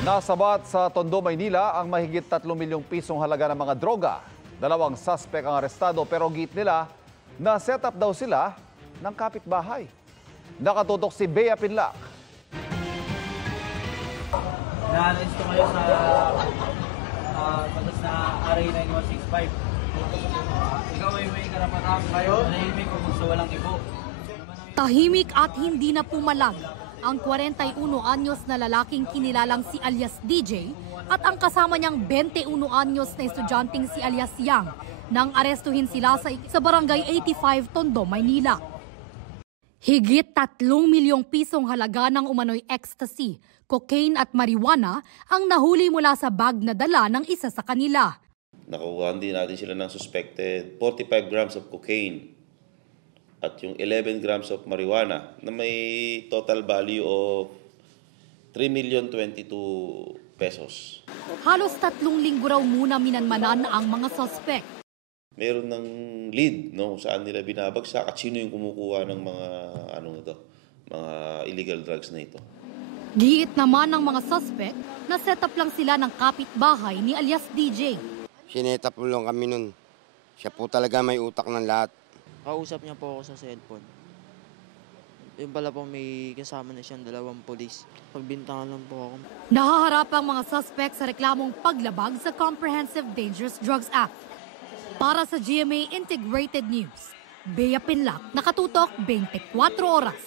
Nasabat sa Tondo, Maynila ang mahigit 3 milyong pisong halaga ng mga droga. 2 suspect ang arestado pero git nila na set up daw sila ng kapitbahay. Nakatutok si Bea Pinlac. Na-aresto kayo sa batas na RA 9165. Ikaw ay may karapatan kayo, nahimik kung gusto walang ibo. Tahimik at hindi na pumalag ang 41 anyos na lalaking kinilalang si alias DJ at ang kasama niyang 21 anyos na estudyanteng si alias Yang nang arestuhin sila sa Barangay 85, Tondo, Maynila. Higit 3 milyong pisong halaga ng umano'y ecstasy, cocaine at marijuana ang nahuli mula sa bag na dala ng isa sa kanila. Nakuha din natin sila ng suspected 45 grams of cocaine at yung 11 grams of marijuana na may total value of 3,022,000 pesos. Halos 3 linggo raw muna minanmanan ang mga suspect. Meron ng lead, no, saan nila binabagsak at sino yung kumukuha ng mga mga illegal drugs na ito. Giit naman ng mga suspect na set up lang sila ng kapitbahay ni alias DJ. Sinetap lang kami nun. Siya po talaga may utak ng lahat. Kausap niya po ako sa cellphone. Yung pala po may kasama na siyang 2 polis. Pagbintangan lang po ako. Nahaharap ang mga suspect sa reklamong paglabag sa Comprehensive Dangerous Drugs Act. Para sa GMA Integrated News, Bea Pinlac, nakatutok 24 oras.